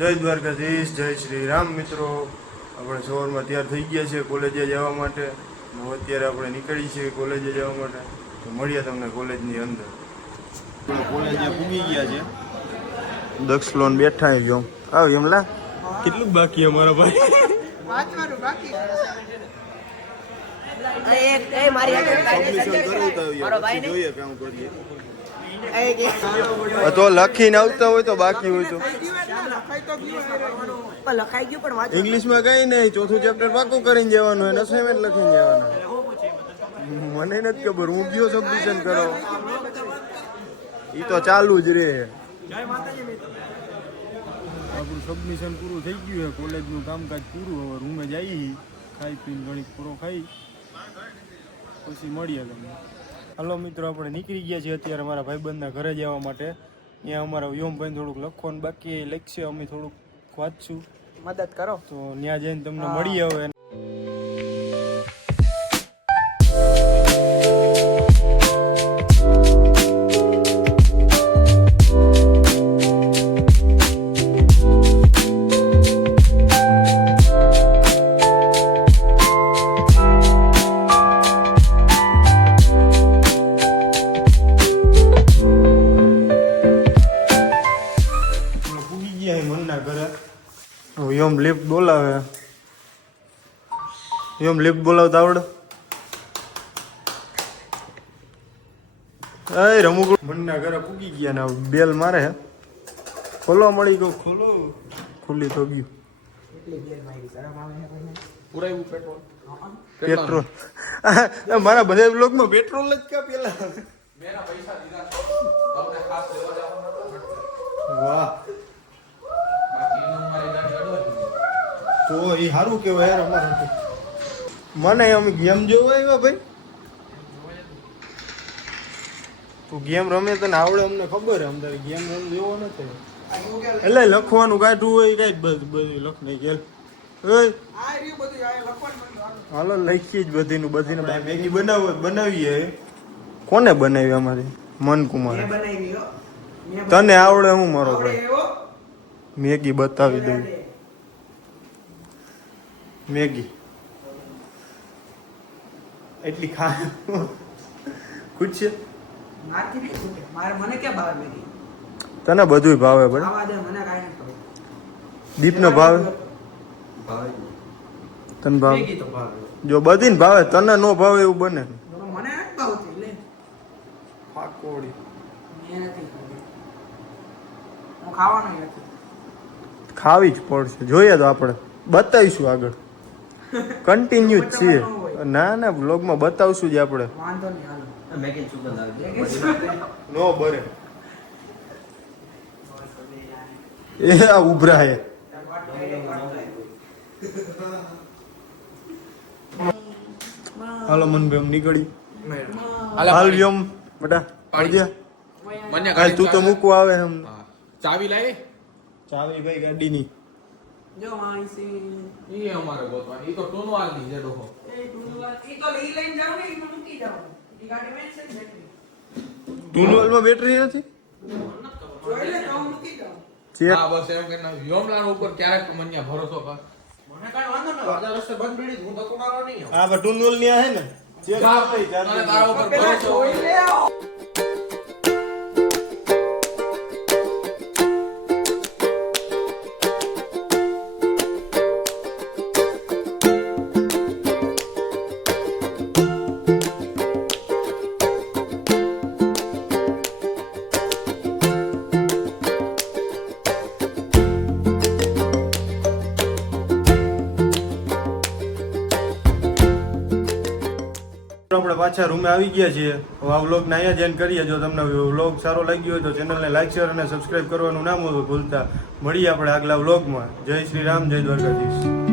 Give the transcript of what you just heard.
જય દ્વારકાધીશ, જય શ્રી રામ. મિત્રો, આપણે સવારમાં તૈયાર થઈ ગયા છીએ કોલેજે જવા માટે. અત્યારે આપણે નીકળી છીએ કોલેજે જવા માટે. તો મળીએ તમને કોલેજની અંદર. આપણે કોલેજે પૂગી ગયા છે. દક્ષ લોન બેઠા જો આવ એમલા કેટલું બાકી અમારા ભાઈ વાંચવાનું બાકી જોઈએ કામ કરીએ તો લખીને આવતા હોય તો બાકી હોય તો લખાઈ ગયું પણ ઇંગ્લિશમાં કઈ નહીં. ચોથું ચેપ્ટર પાકું કરીને જવાનું હોય, અસાઇનમેન્ટ લખીને જવાનું. મને નથી ખબર, હું ગયો સબમિશન કરો એ તો ચાલુ જ રે. આપણું સબમિશન પૂરું થઈ ગયું છે, કોલેજનું કામકાજ પૂરું. હવે રૂમે જઈ ખાઈ પીને ઘણી પૂરો ખાઈ પછી મળીએ તમને. હલો મિત્રો, આપણે નીકળી ગયા છીએ અત્યારે અમારા ભાઈબંધના ઘરે જવા માટે. ત્યાં અમારા વ્યોમભાઈ થોડુંક લખવાનું બાકી લખશે, અમે થોડુંક વાંચશું, મદદ કરો. તો ત્યાં જઈને તમને મળીએ હવે. યોમ લિફ્ટ બોલાવે. યોમ લિફ્ટ બોલાવતા આવડે? એ રમુક મનના ઘરે પૂગી ગયા ને બેલ મારે. ખોલવા મળી ગયો. ખોલો, ખુલ્લી તો ગયું. પેટ્રોલ મારા બધા બ્લોકમાં પેટ્રોલ જ કા પેલા. વાહ, તો એ સારું કેવાય યાર. અમારે મને અમે ગેમ જોવા આવ્યા ભાઈ. તું ગેમ રમે તને આવડે, અમને ખબર. અમને ગેમ રમ જેવો નથી. એટલે લખવાનું કાઢવું હોય કઈ બધું લખ નહીં ગયેલ. હાલો લખીએ જ બધીનું. બધીને મેગી બનાવીએ. કોને બનાવી? અમારી મનકુમાર. તને આવડે? હું મારો ભાઈ મેગી બતાવી દઉં. મેગી એટલી ખા ખુદ છે. તને બધું ભાવે ભાઈ. દીપનો ભાવે, તને ભાવે. જો બધી ભાવે, તને નો ભાવે એવું બને. ખાવી જ પડશે. જોઈએ તો આપણે બતાવીશું આગળ. કન્ટિન્યુ જ છીએ. ના ના, બ્લોગમાં બતાવશું જ આપણે. નો બરે એ આ ઉભરા હે. હાલો મનભાઈ નીકળી. હાલ વ્યોમ બેટા પડ્યા. કાલ તું તો મૂકવા આવે એમ. ચાવી લાવી. ચાવી ભાઈ ગાડીની. જો આઈસી ઈ અમારે ગોતવાની. ઈ તો ટુનવાલ ની છે ડોહો. એ ટુનવાલ ઈ તો લઈ લઈને જાવ ને, ઈ મૂકી જાવ. ઈ ગાડી મેં છે બેટરી. ટુનવાલમાં બેટરી નથી. જોઈ લે તો મૂકી જાવ. ચેક. હા બસ એમ કે વ્યોમલાલ ઉપર ક્યારેક મન્યા ભરોસો કર. મને કાઈ વાંધો ન. આજા રસ્તે બંધ બીડી હું તો કુમારો નહીં. હા પણ ટુનવાલ ની આ હે ને ચેક આપઈ મને તારા ઉપર ભરોસો જોઈ લે. આપણે પાછા રૂમે આવી ગયા છીએ. હવે આ વ્લોગને અહીંયા જ એન્ડ કરીએ. જો તમને વ્લોગ સારો લાગ્યો હોય તો ચેનલને લાઈક શેર અને સબસ્ક્રાઈબ કરવાનું ના ભૂલતા. મળીએ આપણે આગલા વ્લોગમાં. જય શ્રી રામ, જય દ્વારકાધીશ.